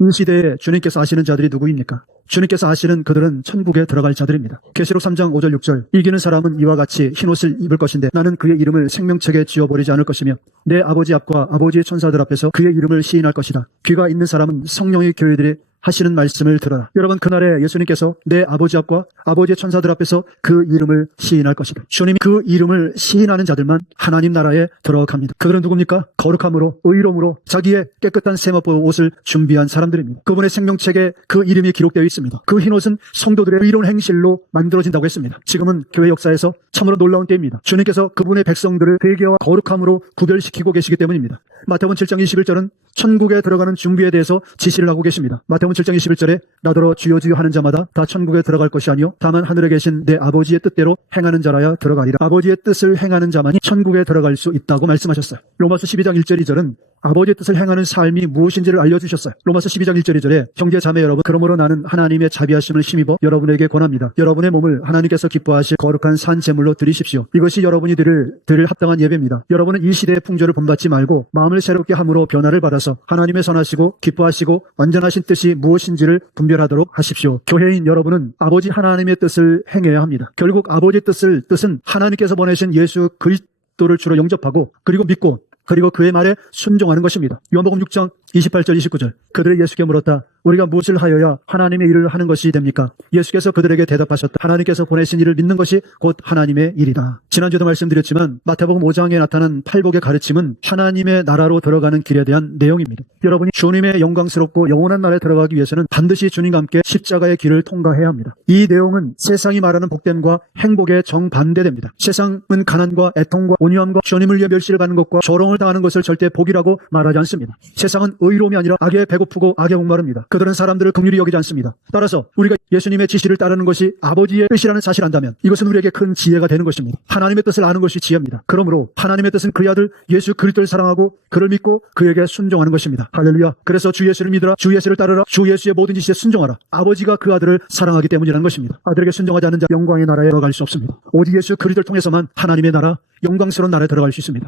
이 시대에 주님께서 아시는 자들이 누구입니까? 주님께서 아시는 그들은 천국에 들어갈 자들입니다. 계시록 3장 5절 6절 이기는 사람은 이와 같이 흰옷을 입을 것인데 나는 그의 이름을 생명책에 지워버리지 않을 것이며 내 아버지 앞과 아버지의 천사들 앞에서 그의 이름을 시인할 것이다. 귀가 있는 사람은 성령의 교회들이 하시는 말씀을 들어라. 여러분, 그날에 예수님께서 내 아버지 앞과 아버지의 천사들 앞에서 그 이름을 시인할 것이다. 주님이 그 이름을 시인하는 자들만 하나님 나라에 들어갑니다. 그들은 누굽니까? 거룩함으로 의로움으로 자기의 깨끗한 세마포 옷을 준비한 사람들입니다. 그분의 생명책에 그 이름이 기록되어 있습니다. 그 흰옷은 성도들의 의로운 행실로 만들어진다고 했습니다. 지금은 교회 역사에서 참으로 놀라운 때입니다. 주님께서 그분의 백성들을 회개와 거룩함으로 구별시키고 계시기 때문입니다. 마태복음 7장 21절은 천국에 들어가는 준비에 대해서 지시를 하고 계십니다. 마태복음 7장 21절에 나더러 주여 주여 하는 자마다 다 천국에 들어갈 것이 아니요 다만 하늘에 계신 내 아버지의 뜻대로 행하는 자라야 들어가리라. 아버지의 뜻을 행하는 자만이 천국에 들어갈 수 있다고 말씀하셨어요. 로마서 12장 1절 2절은 아버지의 뜻을 행하는 삶이 무엇인지를 알려주셨어요. 로마서 12장 1절 2절에 형제 자매 여러분, 그러므로 나는 하나님의 자비하심을 힘입어 여러분에게 권합니다. 여러분의 몸을 하나님께서 기뻐하실 거룩한 산 제물로 드리십시오. 이것이 여러분이 드릴 합당한 예배입니다. 여러분은 이 시대의 풍조를 본받지 말고 마음을 새롭게 함으로 변화를 받아서 하나님의 선하시고 기뻐하시고 완전하신 뜻이 무엇인지를 분별하도록 하십시오. 교회인 여러분은 아버지 하나님의 뜻을 행해야 합니다. 결국 아버지의 뜻은 하나님께서 보내신 예수 그리스도를 주로 영접하고 그리고 믿고 그리고 그의 말에 순종하는 것입니다. 요한복음 6장 28절 29절 그들이 예수께 물었다. 우리가 무엇을 하여야 하나님의 일을 하는 것이 됩니까? 예수께서 그들에게 대답하셨다. 하나님께서 보내신 일을 믿는 것이 곧 하나님의 일이다. 지난주에도 말씀드렸지만 마태복음 5장에 나타난 팔복의 가르침은 하나님의 나라로 들어가는 길에 대한 내용입니다. 여러분이 주님의 영광스럽고 영원한 나라에 들어가기 위해서는 반드시 주님과 함께 십자가의 길을 통과해야 합니다. 이 내용은 세상이 말하는 복됨과 행복에 정반대됩니다. 세상은 가난과 애통과 온유함과 주님을 위해 멸시를 받는 것과 조롱을 당하는 것을 절대 복이라고 말하지 않습니다. 세상은 의로움이 아니라 악에 배고프고 악에 목마릅니다. 그들은 사람들을 긍휼히 여기지 않습니다. 따라서 우리가 예수님의 지시를 따르는 것이 아버지의 뜻이라는 사실을 안다면 이것은 우리에게 큰 지혜가 되는 것입니다. 하나님의 뜻을 아는 것이 지혜입니다. 그러므로 하나님의 뜻은 그의 아들 예수 그리스도를 사랑하고 그를 믿고 그에게 순종하는 것입니다. 할렐루야. 그래서 주 예수를 믿으라, 주 예수를 따르라, 주 예수의 모든 지시에 순종하라. 아버지가 그 아들을 사랑하기 때문이라는 것입니다. 아들에게 순종하지 않는 자 영광의 나라에 들어갈 수 없습니다. 오직 예수 그리스도를 통해서만 하나님의 나라, 영광스러운 나라에 들어갈 수 있습니다.